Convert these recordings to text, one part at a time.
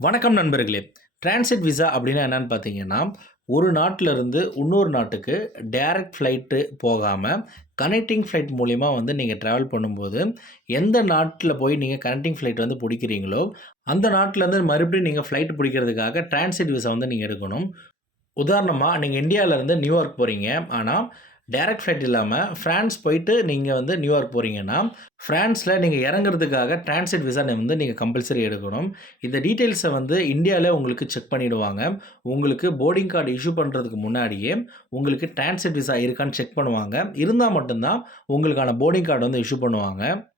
வணக்கம் நண்பர்களே. Transit visa அப்படின்னா என்னன்னு பார்த்தீங்கன்னா, ஒரு நாட்டிலருந்து இன்னொரு நாட்டுக்கு டைரக்ட் ஃப்ளைட்டு போகாம, கனெக்டிங் ஃப்ளைட் மூலியமா வந்து நீங்க டிராவல் பண்ணும்போது, எந்த நாட்ல போய் நீங்க கனெக்டிங் ஃப்ளைட் வந்து புடிக்கிறீங்களோ, அந்த நாட்டிலருந்து மறுபடியும் நீங்க ஃப்ளைட் புடிக்கிறதுக்காக டிரான்சிட் விசா வந்து நீங்க எடுக்கணும். உதாரணமா, நீங்க இந்தியாவிலருந்து நியூயார்க் போறீங்க. ஆனா, டைரக்ட் ஃப்ளைட் இல்லாம பிரான்ஸ் போயிட்டு நீங்க வந்து நியூயார்க் போறீங்கன்னா, பிரான்ஸ்ல நீங்க இறங்குறதுக்காக டிரான்சிட் விசா வந்து நீங்க கம்பல்சரி எடுக்கணும். இந்த டீட்டெயில்ஸ வந்து இந்தியால உங்களுக்கு செக் பண்ணிடுவாங்க. உங்களுக்கு போர்டிங் கார்ட் இஷ்யூ பண்றதுக்கு முன்னாடியே, உங்களுக்கு டிரான்சிட் விசா இருக்கான்னு செக் பண்ணுவாங்க. இருந்தா மட்டும் தான் உங்களுக்கான போர்டிங் கார்ட் வந்து இஷ்யூ பண்ணுவாங்க.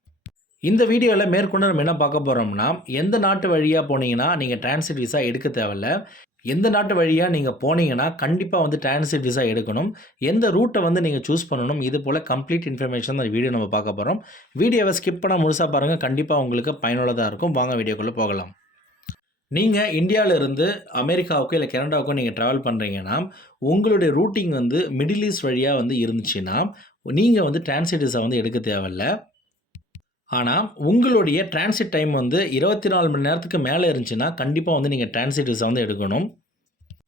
இந்த வீடியோல மேற்கொண்டு நம்ம என்ன பார்க்க போறோம்னா, எந்த நாட்டு வழியா போனீங்கன்னா, நீங்க டிரான்சிட் விசா எடுக்க தேவையில்ல. எந்த நாட்டு வழியா நீங்க போனீங்கன்னா, கண்டிப்பா வந்து டிரான்சிட் விசா எடுக்கணும். எந்த ரூட்ட வந்து நீங்க சூஸ் பண்ணணும். இது போல கம்ப்ளீட் இன்ஃபர்மேஷன் இந்த வீடியோ நம்ம பார்க்க போறோம். வீடியோவ ஸ்கிப் பண்ணாம முழுசா பாருங்க. கண்டிப்பா உங்களுக்கு பயனுள்ளதா இருக்கும். வாங்க வீடியோக்குள்ள போகலாம். நீங்க இந்தியால இருந்து அமெரிக்காவுக்கோ, இல்ல கனடாவுக்கோ நீங்க டிராவல் பண்றீங்கன்னா, உங்களுடைய ரூட்டிங் வந்து மிடில் ஈஸ்ட் வழியா வந்து இருந்துச்சுன்னா, நீங்க வந்து டிரான்சிட் விசா வந்து எடுக்க தேவையில்ல. ஆனா, உங்களுடைய டிரான்சிட் டைம் வந்து 24 மணி நேரத்துக்கு மேல இருந்துச்சுன்னா, கண்டிப்பா வந்து நீங்க டிரான்சிட் விசா வந்து எடுக்கணும்.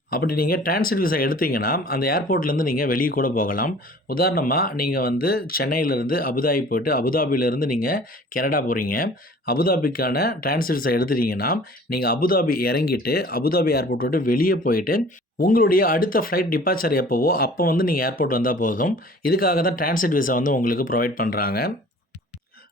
அப்படி நீங்க டிரான்சிட் விசா எடுத்தீங்கன்னா, அந்த ஏர்போர்ட்லேருந்து நீங்க வெளிய கூட போகலாம். உதாரணமா, நீங்க வந்து சென்னையிலிருந்து அபுதாபி போயிட்டு, அபுதாபியிலிருந்து நீங்க கனடா போறீங்க. அபுதாபிக்கான டிரான்சிட் விசா எடுத்துட்டீங்கன்னா, நீங்க அபுதாபி இறங்கிட்டு, அபுதாபி ஏர்போர்ட் விட்டு வெளிய போயிட்டு, உங்களுடைய அடுத்த ஃப்ளைட் டிபார்ச்சர் எப்பவோ, அப்போ வந்து நீங்க ஏர்போர்ட் வந்தா போதும். இதுக்காக தான் டிரான்சிட் விசா வந்து உங்களுக்கு புரொவைட் பண்றாங்க.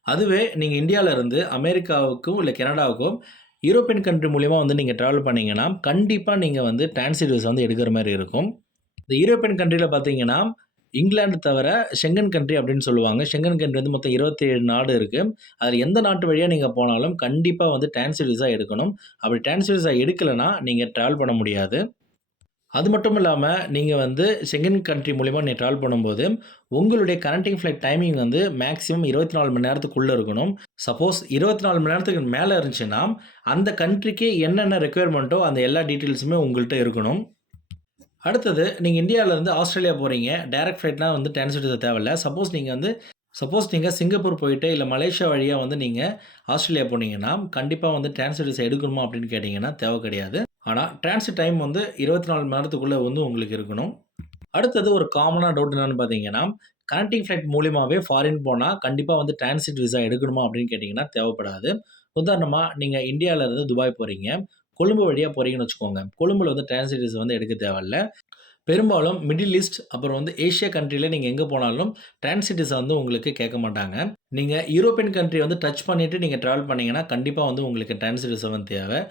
அதுவே நீங்க இந்தியால இருந்து அமெரிக்காவுக்கும், இல்ல கனடாவுக்கும் யூரோப்பியன் கன்ட்ரி மூலியமா வந்து நீங்க டிராவல் பண்ணீங்கன்னா, கண்டிப்பா நீங்க வந்து டிரான்சிட் விசா வந்து எடுக்கிற மாரி இருக்கும். இந்த யூரோப்பியன் கன்ட்ரில பார்த்தீங்கன்னா, இங்கிலாந்து தவிர ஷெங்கன் கன்ட்ரி அப்படின்னு சொல்லுவாங்க. ஷெங்கன் கன்ட்ரி வந்து மொத்தம் 27 நாடு இருக்கு. அதுல எந்த நாட்டு வழியா நீங்க போனாலும் கண்டிப்பா வந்து டிரான்சிட் விசா எடுக்கணும். அப்படி டிரான்சிட் விசா எடுக்கலன்னா, நீங்க டிராவல் பண்ண முடியாது. அது மட்டும் இல்லாம, நீங்க வந்து ஷெங்கன் கன்ட்ரி மூலியமா நீங்க டிராவல் பண்ணும்போது, உங்களுடைய கனெக்டிங் ஃப்ளைட் டைமிங் வந்து மேக்ஸிமம் 24 மணி நேரத்துக்குள்ள இருக்கணும். சப்போஸ் 24 மணி நேரத்துக்கு மேல இருந்துச்சுன்னா, அந்த கன்ட்ரிக்கு என்னென்ன ரெக்யர்மென்ட்டோ அந்த எல்லா டீட்டெயில்ஸுமே உங்கள்ட்ட இருக்கணும். அடுத்தது நீங்க இந்தியால இருந்து ஆஸ்திரேலியா போறீங்க. டைரக்ட் ஃப்ளைட்னா வந்து டிரான்சிட் விசா தேவையில்ல. சப்போஸ் நீங்க சிங்கப்பூர் போயிட்டு, இல்ல மலேசியா வழியா வந்து நீங்க ஆஸ்திரேலியா போனீங்கன்னா, கண்டிப்பா வந்து டிரான்சிட் விசா எடுக்கணுமா அப்படின்னு கேட்டீங்கன்னா, தேவை கிடையாது. ஆனா, டிரான்சிட் டைம் வந்து 24 மணி நேரத்துக்குள்ள வந்து உங்களுக்கு இருக்கணும். அடுத்தது ஒரு காமனா டவுட் என்னன்னு பார்த்தீங்கன்னா, கனெக்டிங் ஃப்ளைட் மூலியமாவே ஃபாரின் போனா, கண்டிப்பா வந்து டிரான்சிட் விசா எடுக்கணுமா அப்படின்னு கேட்டீங்கன்னா, தேவைப்படாது. உதாரணமா, நீங்க இந்தியால இருந்து துபாய் போறீங்க. கொழும்பு வழியா போறீங்கன்னு வச்சுக்கோங்க. கொழும்புல வந்து டிரான்சிட் விசா வந்து எடுக்க தேவையில்ல. பெரும்பாலும் மிடில் ஈஸ்ட் அப்புறம் வந்து ஏசியா கண்ட்ரில நீங்க எங்க போனாலும் டிரான்சிட் விசா வந்து உங்களுக்கு கேட்க மாட்டாங்க. நீங்க யூரோப்பியன் கண்ட்ரி வந்து டச் பண்ணிட்டு நீங்க டிராவல் பண்ணீங்கன்னா, கண்டிப்பா வந்து உங்களுக்கு டிரான்சிட் விசா வந்து தேவை.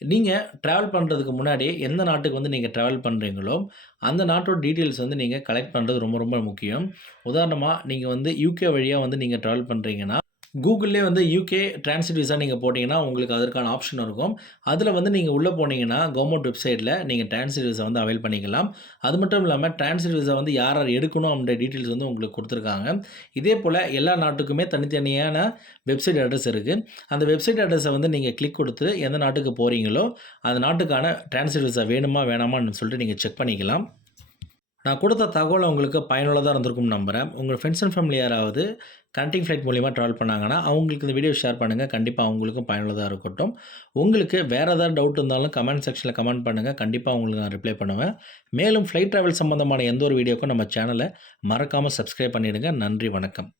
நீங்க டிராவல் பண்றதுக்கு முன்னாடி எந்த நாட்டுக்கு வந்து நீங்க டிராவல் பண்றீங்களோ, அந்த நாட்டோட டீட்டெயில்ஸ் வந்து நீங்க கலெக்ட் பண்றது ரொம்ப ரொம்ப முக்கியம். உதாரணமா, நீங்க வந்து யுகே வழியா வந்து நீங்க டிராவல் பண்றீங்கன்னா, கூகுள்லேயே வந்து யுகே டிரான்சிட் விசா நீங்க போட்டீங்கன்னா, உங்களுக்கு அதற்கான ஆப்ஷன் இருக்கும். அதில வந்து நீங்க உள்ள போனீங்கன்னா, கவர்ன்மெண்ட் வெப்சைட்ல நீங்க டிரான்சிட் விசா வந்து அவைல் பண்ணிக்கலாம். அது மட்டும் இல்லாம டிரான்சிட் விசா வந்து யார் யார் எடுக்கணும் அப்படின்ற டீட்டெயில்ஸ் வந்து உங்களுக்கு குடுத்துருக்காங்க. இதேபோல எல்லா நாட்டுக்குமே தனித்தனியான வெப்சைட் அட்ரஸ் இருக்கு. அந்த வெப்சைட் அட்ரஸ வந்து நீங்க கிளிக் குடுத்து எந்த நாட்டுக்கு போறீங்களோ, அந்த நாட்டுக்கான டிரான்சிட் விசா வேணுமா, வேணாமான்னு சொல்லிட்டு நீங்க செக் பண்ணிக்கலாம். நான் குடுத்த தகவல் உங்களுக்கு பயனுள்ளதா இருந்திருக்கும்னு நம்புறேன். உங்க ஃபிரெண்ட்ஸ் அண்ட் ஃபேமிலி யாராவது கனெக்டிங் ஃப்ளைட் மூலியமா டிராவல் பண்ணாங்கன்னா, அவங்களுக்கு இந்த வீடியோ ஷேர் பண்ணுங்க. கண்டிப்பா அவங்களுக்கும் பயனுள்ளதா இருக்கட்டும். உங்களுக்கு வேற ஏதாவது டவுட் இருந்தாலும் கமெண்ட் செக்ஷன்ல கமெண்ட் பண்ணுங்க. கண்டிப்பா உங்களுக்கு நான் ரிப்ளை பண்ணுவேன். மேலும் ஃப்ளைட் டிராவல் சம்பந்தமான எந்த ஒரு வீடியோக்கும் நம்ம சேனல மறக்காம சப்ஸ்கிரைப் பண்ணிடுங்க. நன்றி, வணக்கம்.